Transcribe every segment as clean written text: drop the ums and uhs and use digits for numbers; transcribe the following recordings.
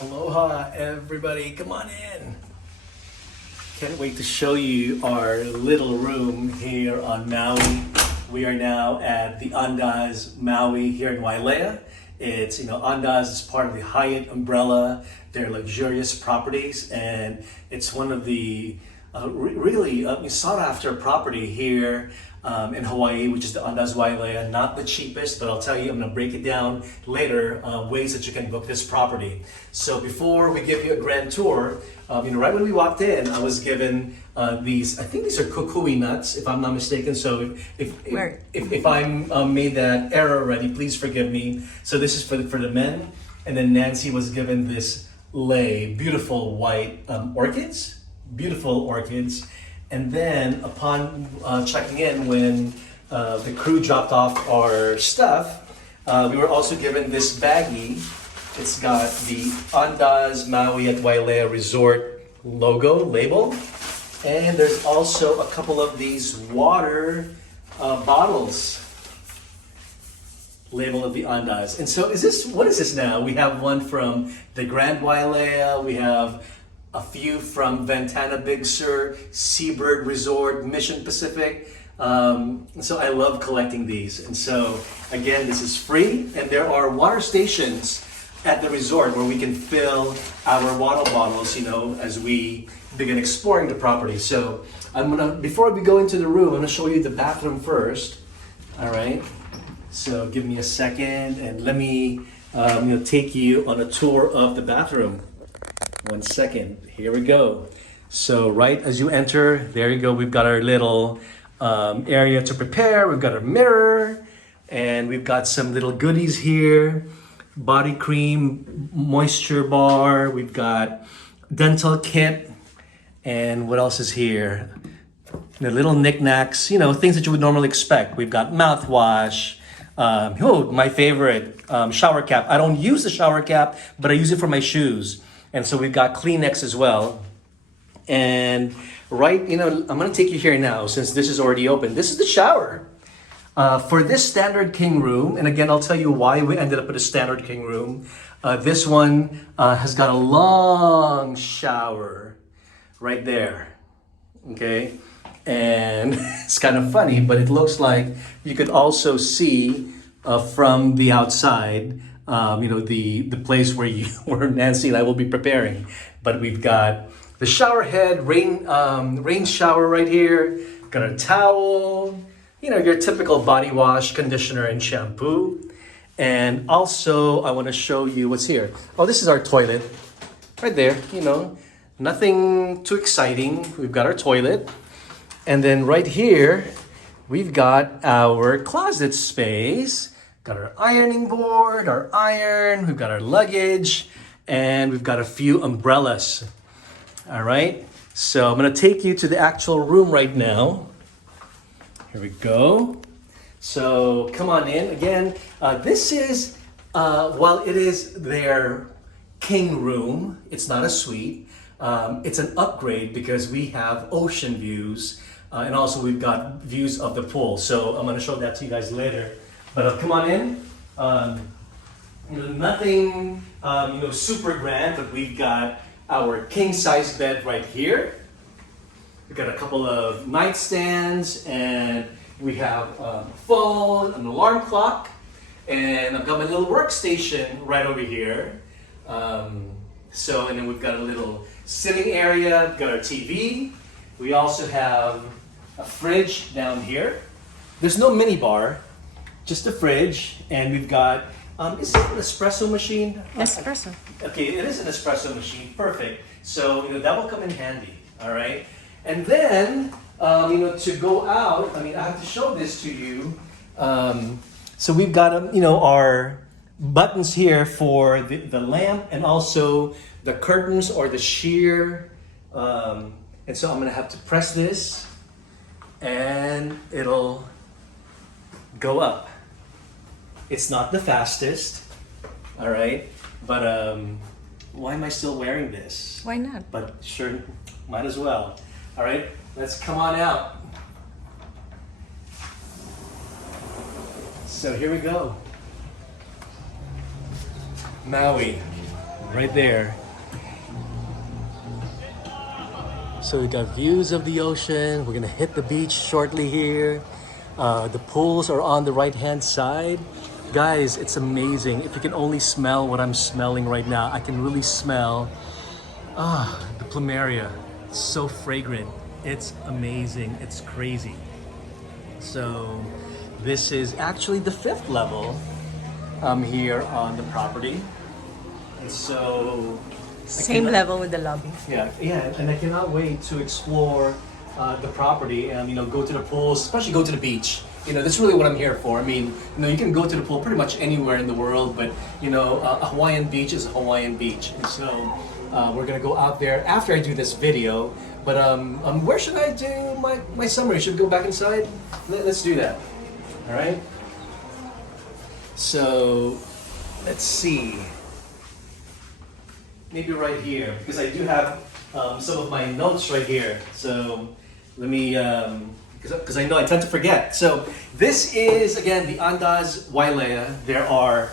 Aloha, everybody. Come on in. Can't wait to show you our little room here on Maui. We are now at the Andaz Maui here in Wailea. It's, Andaz is part of the Hyatt umbrella. They're luxurious properties, and it's one of the really sought after property here in Hawaii, which is the Andaz Wailea. Not the cheapest, but I'll tell you, I'm going to break it down later, ways that you can book this property. So before we give you a grand tour, right when we walked in, I was given these, I think these are kukui nuts, if I'm not mistaken. So if I made that error already, please forgive me. So this is for the men. And then Nancy was given this lei, beautiful white orchids, beautiful orchids. And then upon checking in, when the crew dropped off our stuff, we were also given this baggie. It's got the Andaz Maui at Wailea Resort logo label. And there's also a couple of these water bottles label of the Andaz. And so what is this now? We have one from the Grand Wailea. We have a few from Ventana Big Sur, Seabird Resort, Mission Pacific. So I love collecting these. And so again, this is free, and there are water stations at the resort where we can fill our water bottles, as we begin exploring the property. So before we go into the room, I'm gonna show you the bathroom first. All right. So give me a second, and let me take you on a tour of the bathroom. 1 second. Here we go. So right as you enter, there you go. We've got our little area to prepare. We've got a mirror, and we've got some little goodies here. Body cream, moisture bar. We've got dental kit, and what else is here? The little knickknacks, things that you would normally expect. We've got mouthwash. My favorite, shower cap. I don't use the shower cap, but I use it for my shoes. And so we've got Kleenex as well. And I'm gonna take you here now since this is already open. This is the shower. For this standard king room, and again, I'll tell you why we ended up with a standard king room. This one has got a long shower right there, okay? And it's kind of funny, but it looks like you could also see from the outside, the place where Nancy and I will be preparing. But we've got the shower head, rain shower right here. Got a towel, your typical body wash, conditioner, and shampoo. And also, I want to show you what's here. Oh, this is our toilet, right there. Nothing too exciting. We've got our toilet, and then right here, we've got our closet space. Got our ironing board, our iron, we've got our luggage, and we've got a few umbrellas. All right, so I'm gonna take you to the actual room right now. Here we go. So come on in. Again, this is, while it is their king room, it's not a suite. It's an upgrade because we have ocean views, and also we've got views of the pool. So I'm gonna show that to you guys later. But come on in. Nothing, super grand, but we've got our king-size bed right here. We've got a couple of nightstands, and we have a phone, an alarm clock, and I've got my little workstation right over here. And then we've got a little sitting area. We've got our TV. We also have a fridge down here. There's no mini bar. Just a fridge, and we've got, is it an espresso machine? Espresso. Okay, it is an espresso machine, perfect. So, that will come in handy, all right? And then, to go out, I have to show this to you. So we've got, our buttons here for the lamp, and also the curtains or the sheer. And so I'm gonna have to press this, and it'll go up. It's not the fastest, all right? But why am I still wearing this? Why not? But sure, might as well. All right, let's come on out. So here we go. Maui. right there. So we got views of the ocean. We're gonna hit the beach shortly here. The pools are on the right-hand side. Guys, it's amazing. If you can only smell what I'm smelling right now, I can really smell the plumeria. It's so fragrant. It's amazing. It's crazy. So this is actually the 5th level here on the property. And so Same level with the lobby. yeah, and I cannot wait to explore the property and go to the pools, especially go to the beach. That's really what I'm here for. I mean, you can go to the pool pretty much anywhere in the world, but a Hawaiian beach is a Hawaiian beach, and so we're gonna go out there after I do this video. But where should I do my summary? Should we go back inside? Let's do that. All right. So let's see. Maybe right here, because I do have some of my notes right here. So let me, because I know I tend to forget. So this is, again, the Andaz Wailea. There are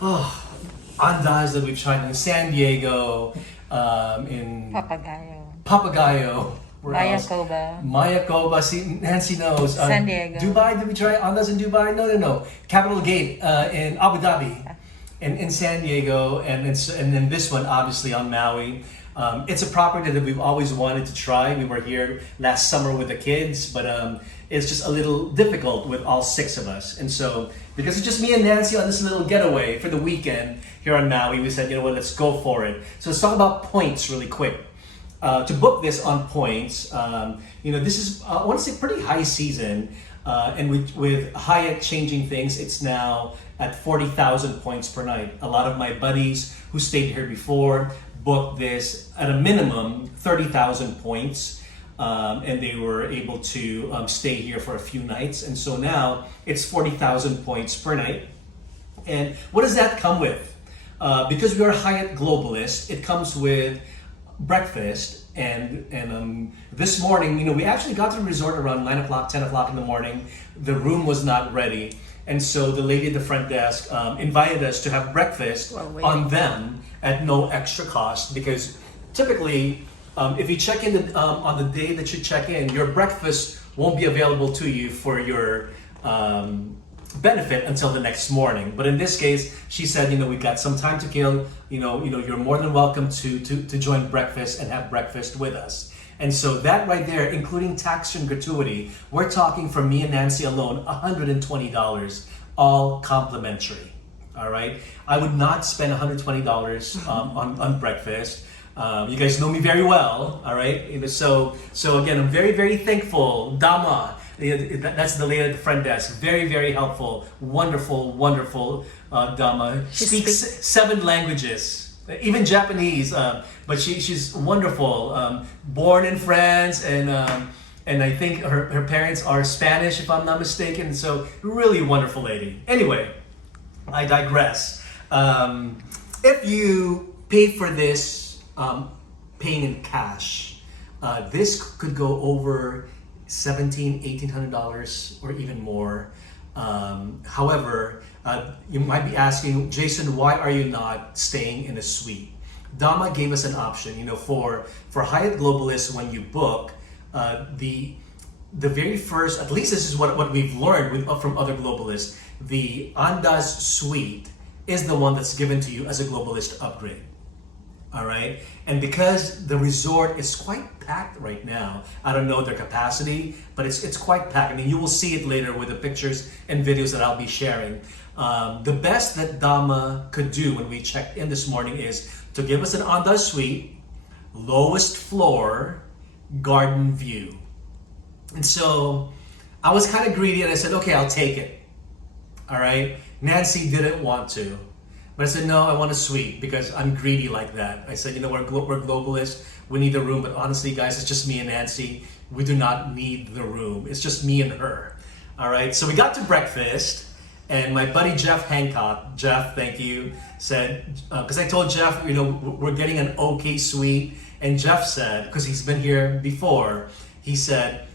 Andaz that we've tried in San Diego, in Papagayo. Mayakoba. See, Nancy knows. San Diego. Dubai, did we try Andaz in Dubai? No. Capital Gate in Abu Dhabi. In San Diego, and then this one obviously on Maui. It's a property that we've always wanted to try. We were here last summer with the kids, but it's just a little difficult with all 6 of us. And so, because it's just me and Nancy on this little getaway for the weekend here on Maui, we said, let's go for it. So let's talk about points really quick. To book this on points, this is, I want to say, pretty high season. And with Hyatt changing things, it's now at 40,000 points per night. A lot of my buddies who stayed here before booked this at a minimum 30,000 points, and they were able to stay here for a few nights. And so now it's 40,000 points per night. And what does that come with? Because we are Hyatt Globalists, it comes with breakfast. And this morning, we actually got to the resort around 9 o'clock, 10 o'clock in the morning. The room was not ready. And so the lady at the front desk invited us to have breakfast on them at no extra cost, because typically, if you check in on the day that you check in, your breakfast won't be available to you for your benefit until the next morning. But in this case, she said, we've got some time to kill. You're more than welcome to join breakfast and have breakfast with us. And so that right there, including tax and gratuity, we're talking for me and Nancy alone, $120, all complimentary. All right. I would not spend $120 on breakfast. You guys know me very well. All right. So again, I'm very, very thankful. Dama. That's the lady at the front desk. Very, very helpful. Wonderful, wonderful Dama. Speaks 7 languages, even Japanese. But she's wonderful. Born in France, and I think her parents are Spanish, if I'm not mistaken. So really wonderful lady. Anyway, I digress. If you pay for this, paying in cash, this could go over $1,700-$1,800 or even more. However, you might be asking, Jason, why are you not staying in a suite? Dama gave us an option. For Hyatt Globalists, when you book, the very first, at least this is what we've learned from other globalists, the Andaz suite is the one that's given to you as a globalist upgrade. All right, and because the resort is quite packed right now, I don't know their capacity, but it's quite packed. I mean, you will see it later with the pictures and videos that I'll be sharing. The best that Dama could do when we checked in this morning is to give us an Andaz suite, lowest floor, garden view. And so I was kind of greedy, and I said, okay, I'll take it. All right, Nancy didn't want to. But I said, no, I want a suite because I'm greedy like that. I said, we're globalists. We need the room. But honestly, guys, it's just me and Nancy. We do not need the room. It's just me and her. All right. So we got to breakfast. And my buddy, Jeff Hancock, Jeff, thank you, said, because I told Jeff, we're getting an okay suite. And Jeff said, because he's been here before, he said,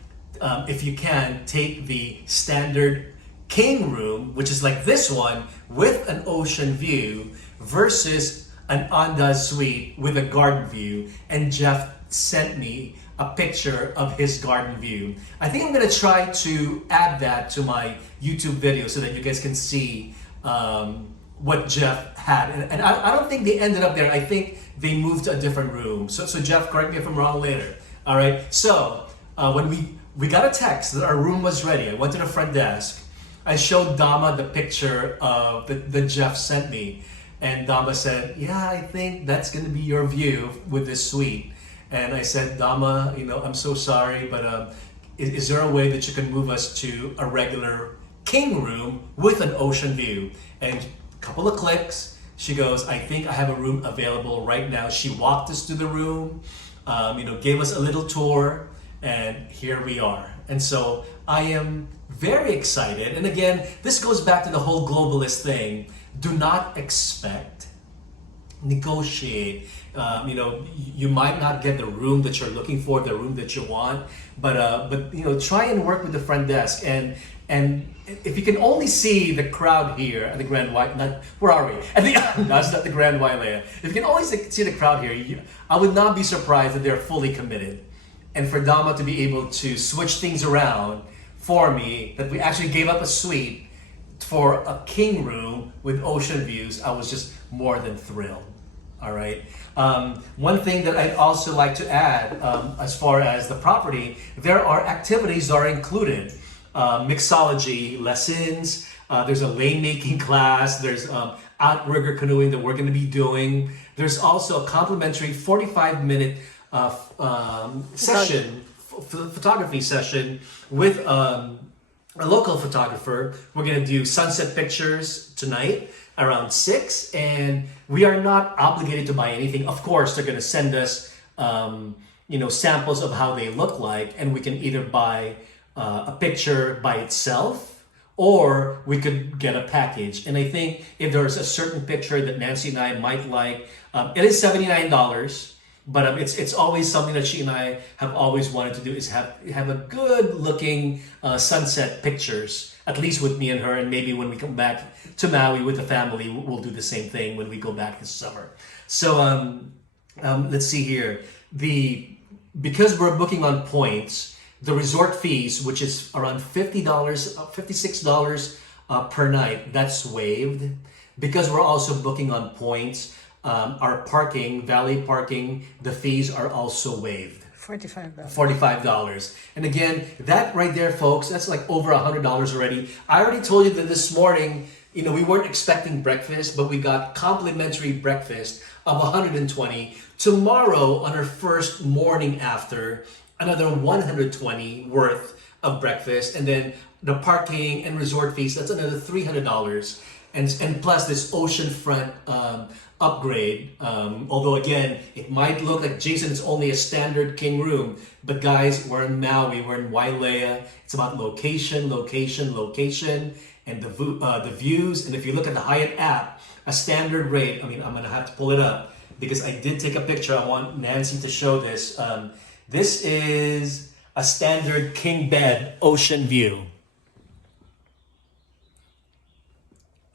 if you can, take the standard king room, which is like this one with an ocean view, versus an Andaz suite with a garden view, and Jeff sent me a picture of his garden view. I think I'm gonna try to add that to my YouTube video so that you guys can see what Jeff had. And I don't think they ended up there. I think they moved to a different room. So Jeff, correct me if I'm wrong later. All right. So when we got a text that our room was ready, I went to the front desk. I showed Dama the picture of that Jeff sent me, and Dama said, "Yeah, I think that's going to be your view with this suite." And I said, "Dama, I'm so sorry, but is there a way that you can move us to a regular king room with an ocean view?" And a couple of clicks, she goes, "I think I have a room available right now." She walked us to the room, gave us a little tour, and here we are. And so I am very excited. And again, this goes back to the whole globalist thing. Do not expect, negotiate. You might not get the room that you're looking for, the room that you want, but try and work with the front desk. And if you can only see the crowd here at the Grand Wailea, where are we? That's not the Grand Wailea. If you can only see the crowd here, I would not be surprised that they're fully committed. And for Dama to be able to switch things around for me, that we actually gave up a suite for a king room with ocean views, I was just more than thrilled. All right. One thing that I'd also like to add, as far as the property, there are activities that are included. Mixology lessons, there's a lane making class, there's outrigger canoeing that we're going to be doing. There's also a complimentary 45-minute photography session with a local photographer. We're going to do sunset pictures tonight around 6, and we are not obligated to buy anything. Of course, they're going to send us samples of how they look like, and we can either buy a picture by itself, or we could get a package. And I think if there's a certain picture that Nancy and I might like, it is $79. But it's always something that she and I have always wanted to do, is have a good looking sunset pictures, at least with me and her. And maybe when we come back to Maui with the family, we'll do the same thing when we go back this summer. So let's see here. Because we're booking on points, the resort fees, which is around $50, $56 per night, that's waived. Because we're also booking on points, our parking, valet parking, the fees are also waived. $45. And again, that right there, folks, that's like over $100 already. I already told you that this morning, we weren't expecting breakfast, but we got complimentary breakfast of $120. Tomorrow, on our first morning after, another $120 worth of breakfast. And then the parking and resort fees, that's another $300. And plus this oceanfront upgrade. Although again, it might look like, Jason, it's only a standard king room. But guys, we're in Maui, we're in Wailea. It's about location, and the views. And if you look at the Hyatt app, a standard rate, I'm gonna have to pull it up because I did take a picture. I want Nancy to show this. This is a standard king bed ocean view.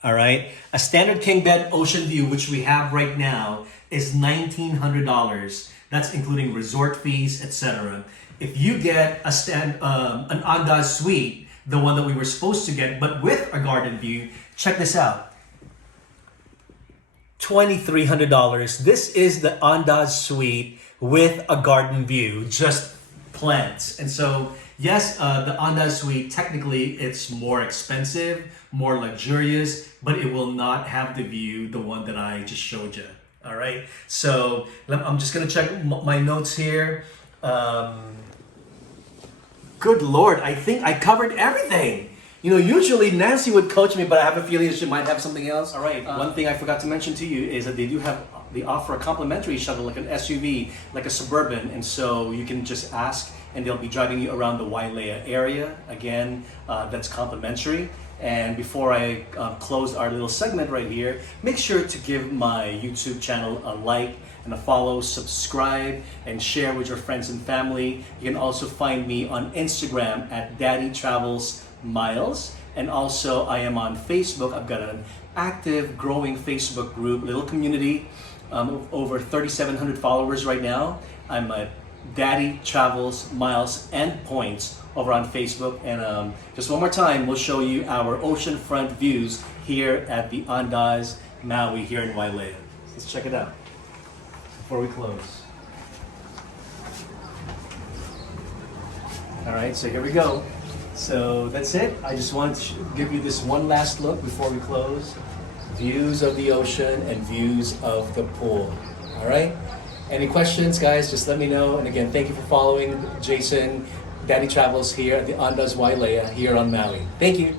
All right, a standard king bed ocean view, which we have right now, is $1,900. That's including resort fees, etc. If you get an Andaz suite, the one that we were supposed to get, but with a garden view, check this out. $2,300. This is the Andaz suite with a garden view, just plants. And so, yes, the Andaz suite, technically it's more expensive, more luxurious, but it will not have the view, the one that I just showed you. All right, so I'm just gonna check my notes here. Good Lord, I think I covered everything. Usually Nancy would coach me, but I have a feeling she might have something else. All right, one thing I forgot to mention to you is that they offer a complimentary shuttle, like an SUV, like a Suburban, and so you can just ask and they'll be driving you around the Wailea area. Again, that's complimentary. And before I close our little segment right here, make sure to give my YouTube channel a like and a follow, subscribe, and share with your friends and family. You can also find me on Instagram at Daddy Travels Miles. And also I am on Facebook. I've got an active, growing Facebook group, little community. over 3,700 followers right now. I'm at Daddy Travels Miles and Points over on Facebook. And just one more time, we'll show you our oceanfront views here at the Andaz, Maui here in Wailea. Let's check it out before we close. All right, so here we go. So that's it. I just wanted to give you this one last look before we close. Views of the ocean and views of the pool. All right? Any questions, guys, just let me know. And again, thank you for following Jason, Daddy Travels here at the Andaz Wailea here on Maui. Thank you.